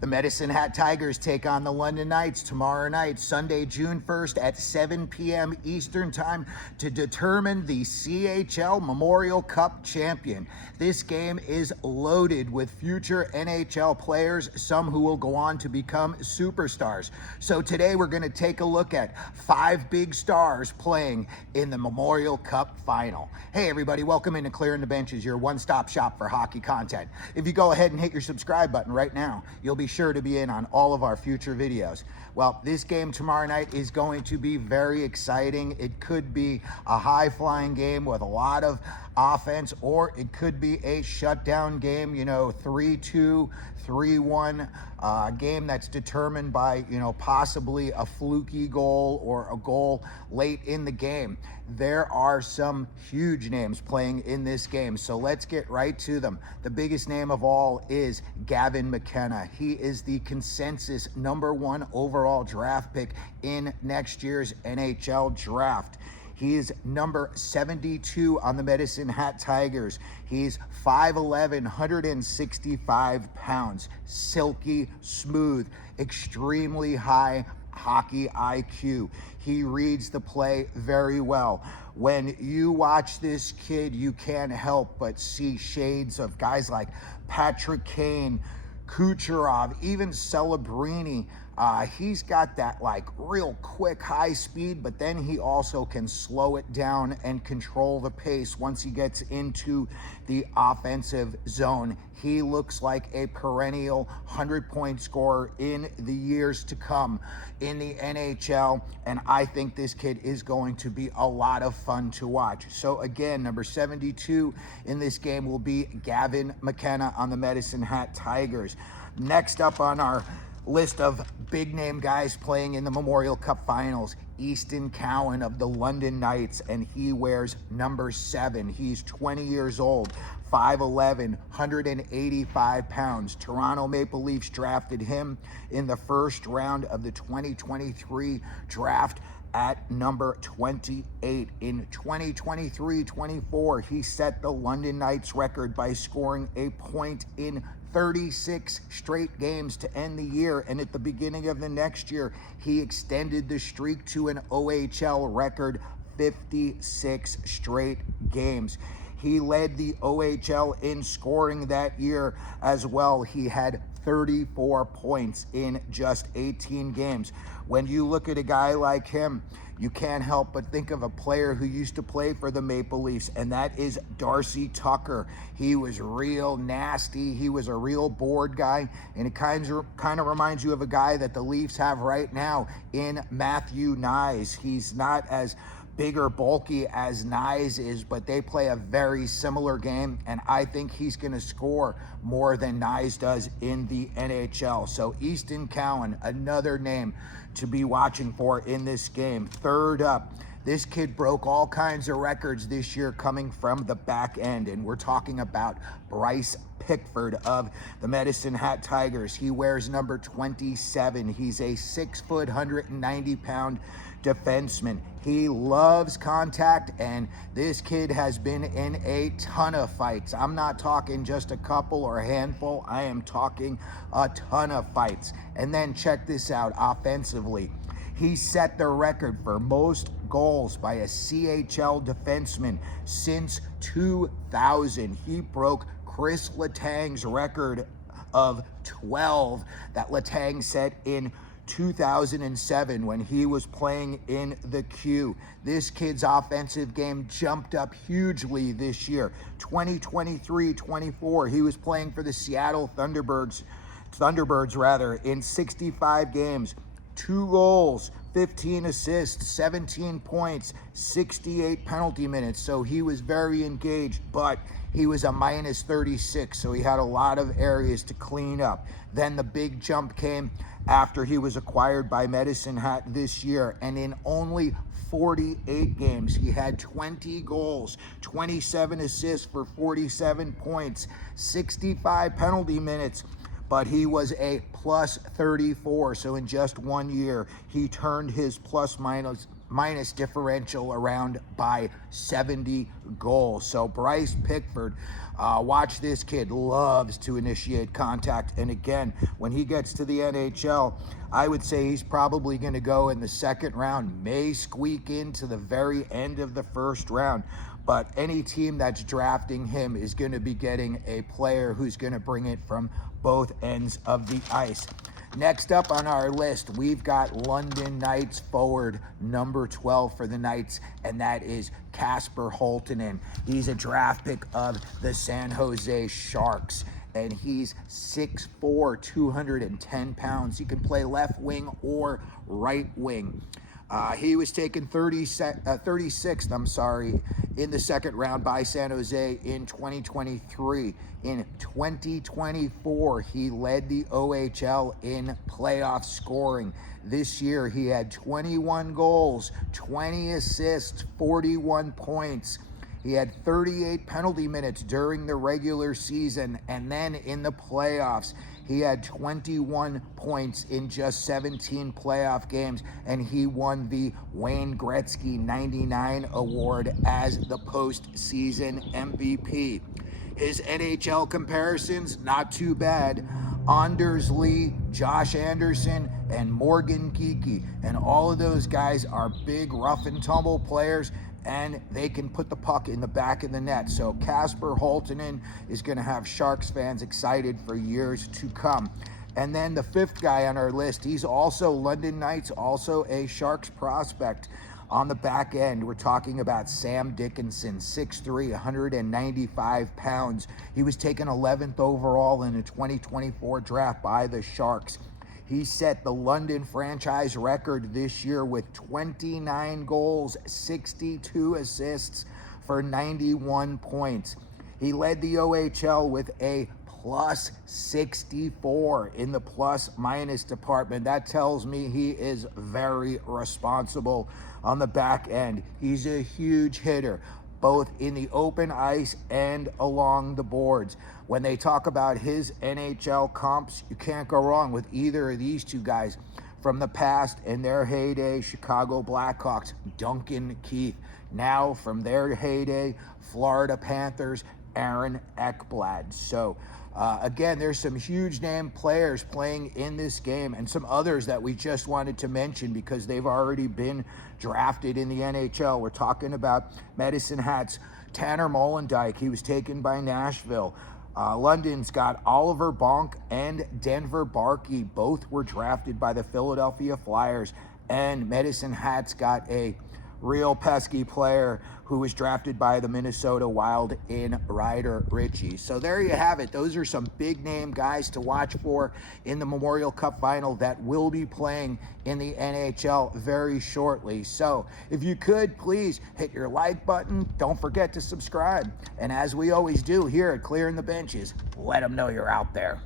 The Medicine Hat Tigers take on the London Knights tomorrow night, Sunday, June 1st at 7 p.m. Eastern Time to determine the CHL Memorial Cup champion. This game is loaded with future NHL players, some who will go on to become superstars. So today we're going to take a look at 5 big stars playing in the Memorial Cup final. Hey everybody, welcome into Clearing the Benches, your one-stop shop for hockey content. If you go ahead and hit your subscribe button right now, you'll be sure to be in on all of our future videos. Well, this game tomorrow night is going to be very exciting. It could be a high-flying game with a lot of offense, or it could be a shutdown game, 3-2, 3-1 game that's determined by, possibly a fluky goal or a goal late in the game. There are some huge names playing in this game, so let's get right to them. The biggest name of all is Gavin McKenna. He is the consensus #1 overall draft pick in next year's NHL draft. He is number 72 on the Medicine Hat Tigers. He's 5'11", 165 pounds, silky smooth, extremely high hockey IQ. He reads the play very well. When you watch this kid, you can't help but see shades of guys like Patrick Kane, Kucherov, even Celebrini. He's got that real quick high speed, but then he also can slow it down and control the pace once he gets into the offensive zone. He looks like a perennial 100-point scorer in the years to come in the NHL, and I think this kid is going to be a lot of fun to watch. So again, number 72 in this game will be Gavin McKenna on the Medicine Hat Tigers. Next up on our list of big name guys playing in the Memorial Cup finals, Easton Cowan of the London Knights, and he wears number 7. He's 20 years old, 5'11", 185 pounds. Toronto Maple Leafs drafted him in the first round of the 2023 draft at number 28. In 2023-24, he set the London Knights record by scoring a point in 36 straight games to end the year, and at the beginning of the next year, he extended the streak to an OHL record 56 straight games. He led the OHL in scoring that year as well. He had 34 points in just 18 games. When you look at a guy like him, you can't help but think of a player who used to play for the Maple Leafs, and that is Darcy Tucker. He was real nasty. He was a real board guy, and it kind of reminds you of a guy that the Leafs have right now in Matthew Knies. He's not as big or bulky as Knies is, but they play a very similar game, and I think he's going to score more than Knies does in the NHL. So Easton Cowan, another name to be watching for in this game. Third up, this kid broke all kinds of records this year coming from the back end, and we're talking about Bryce Pickford of the Medicine Hat Tigers. He wears number 27. He's a 6 foot, 190 pound defenseman. He loves contact, and this kid has been in a ton of fights. I'm not talking just a couple or a handful. I am talking a ton of fights. And then check this out offensively. He set the record for most goals by a CHL defenseman since 2000. He broke Chris Letang's record of 12 that Letang set in 2007 when he was playing in the Q. This kid's offensive game jumped up hugely this year. 2023-24, he was playing for the Seattle Thunderbirds in 65 games. 2 goals, 15 assists, 17 points, 68 penalty minutes. So he was very engaged, but he was a minus 36, so he had a lot of areas to clean up. Then the big jump came after he was acquired by Medicine Hat this year, and in only 48 games, he had 20 goals, 27 assists for 47 points, 65 penalty minutes, but he was a plus 34. So in just 1 year, he turned his plus minus minus differential around by 70 goals. So Bryce Pickford, watch this kid, loves to initiate contact. And again, when he gets to the NHL, I would say he's probably going to go in the second round, may squeak into the very end of the first round. But any team that's drafting him is going to be getting a player who's going to bring it from both ends of the ice. Next up on our list, we've got London Knights forward number 12 for the Knights, and that is Kasper Holttunen. He's a draft pick of the San Jose Sharks, and he's 6'4", 210 pounds. He can play left wing or right wing. He was taken 36th, in the second round by San Jose in 2023. In 2024, he led the OHL in playoff scoring. This year, he had 21 goals, 20 assists, 41 points. He had 38 penalty minutes during the regular season, and then in the playoffs, he had 21 points in just 17 playoff games, and he won the Wayne Gretzky 99 award as the postseason MVP. His NHL comparisons, not too bad. Anders Lee, Josh Anderson, and Morgan Geekie. And all of those guys are big, rough and tumble players, and they can put the puck in the back of the net. So Kasper Holttunen is going to have Sharks fans excited for years to come. And then the fifth guy on our list, he's also London Knights, also a Sharks prospect. On the back end, we're talking about Sam Dickinson, 6'3", 195 pounds. He was taken 11th overall in the 2024 draft by the Sharks. He set the London franchise record this year with 29 goals, 62 assists for 91 points. He led the OHL with a plus 64 in the plus minus department. That tells me he is very responsible on the back end. He's a huge hitter, both in the open ice and along the boards. When they talk about his NHL comps, you can't go wrong with either of these two guys. From the past, in their heyday, Chicago Blackhawks, Duncan Keith. Now, from their heyday, Florida Panthers, Aaron Ekblad. So, again, there's some huge name players playing in this game, and some others that we just wanted to mention because they've already been drafted in the NHL. We're talking about Medicine Hat's Tanner Molendyk. He was taken by Nashville. London's got Oliver Bonk and Denver Barkey. Both were drafted by the Philadelphia Flyers. And Medicine Hat's got a real pesky player who was drafted by the Minnesota Wild in Ryder Ritchie. So there you have it. Those are some big name guys to watch for in the Memorial Cup final that will be playing in the NHL very shortly. So if you could, please hit your like button. Don't forget to subscribe. And as we always do here at Clearing the Benches, let them know you're out there.